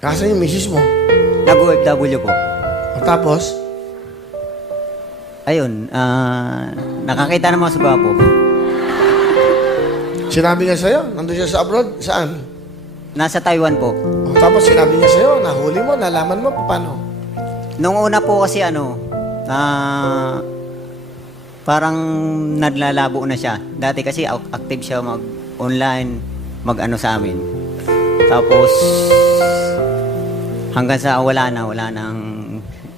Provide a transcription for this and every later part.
Kasan yung misis mo? Nag-OFW po. Tapos, Ayun, nakakita ng mga suga po. sinabi niya sa'yo, nandun siya sa abroad, saan? Nasa Taiwan po. Tapos sinabi niya sa'yo, nahuli mo, nalaman mo, paano? Nung una po kasi parang naglalabo na siya. Dati kasi active siya mag-online, mag-ano sa amin. Tapos, hanggang sa wala nang,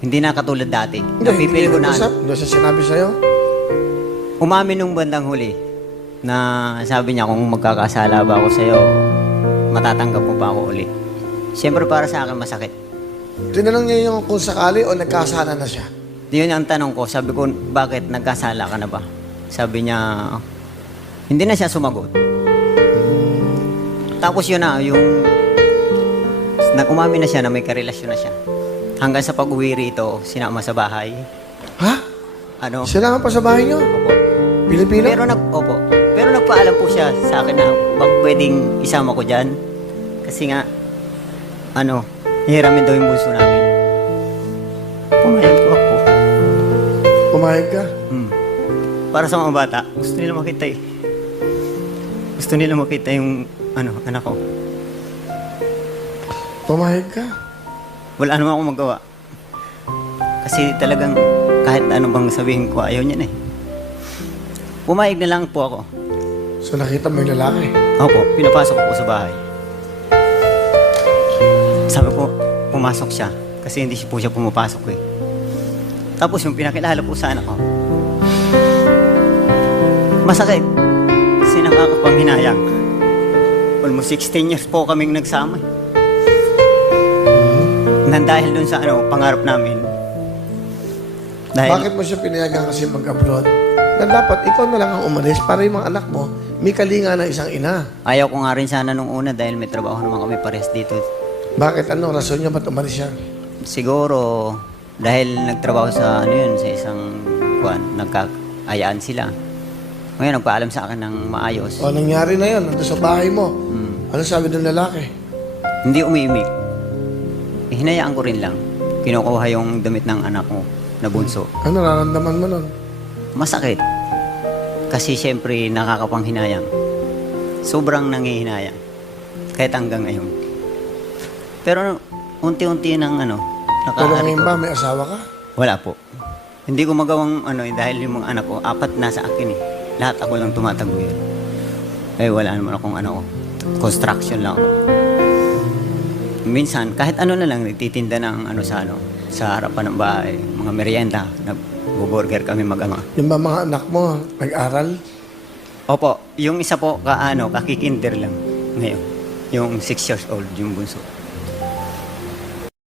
hindi na katulad dati. Napipili ko na. Hindi siya sinabi sa'yo? Umamin nung bandang huli na sabi niya kung magkakasala ba ako sa'yo, matatanggap mo ba ako uli. Siyempre para sa akin masakit. Tinanong niya yung kung sakali o nagkasala na siya. Yun ang tanong ko. Sabi ko, bakit nagkasala ka na ba? Sabi niya, hindi na siya sumagot. Tapos yun na, yung nag-umamin na siya na may karelasyon na siya. Hanggang sa pag-uwi rito, sinama sa bahay. Ha? Ano? Sinama pa sa bahay niyo? Opo. Pilipino? Pero nagpaalam po siya sa akin na bak pwedeng isama ko dyan. Kasi nga, hihiramin daw yung bunso namin. Pumayag po ako. Pumayag ka? Para sa mga bata, gusto nila makita eh. Gusto nila makita yung, anak ko. Pumayag ka? Wala naman akong magawa. Kasi talagang kahit ano bang sabihin ko, ayaw niya na eh. Pumayag na lang po ako. So nakita mo yung lalaki? Opo, pinapasok ko po sa bahay. Sabi ko, pumasok siya. Kasi hindi po siya pumapasok eh. Tapos yung pinakilala po sa anak ko, masakit. Kasi nakakapanghinayang. Almost 16 years po kaming nagsama eh. Dahil dun sa pangarap namin. Bakit mo siya pinayagan kasi mag-abroad? Na dapat ikaw na lang ang umalis para yung mga anak mo may kalinga ng isang ina. Ayaw ko nga rin sana nung una dahil may trabaho naman kami parehas dito. Bakit? Ano? Rason niya ba't umalis siya? Siguro dahil nagtrabaho sa sa isang nagkaayaan sila. Ngayon nagpaalam sa akin ng maayos. O, nangyari na yun. Nandun sa bahay mo. Ano sabi ng lalaki? Hindi umiimik. Hinayaan ko rin lang. Kinukuha yung damit ng anak ko na bunso. Ano nararamdaman mo nun? Masakit. Kasi siyempre nakakapanghinayang. Sobrang nangihinayang. Kahit hanggang ngayon. Pero unti-unti nang Pero nakaari ngayon ko. ba may asawa ka? Wala po. Hindi ko magawang dahil yung mga anak ko, 4 nasa akin eh. Lahat ako lang tumataguyod. Eh wala naman akong construction lang ako. Minsan, kahit na lang, nagtitinda ng sa harapan ng bahay, mga merienda, nag-burger kami Yung ba mga anak mo, nag-aral? Opo, yung isa po, kakikinder lang ngayon. Yung 6 years old, yung bunso.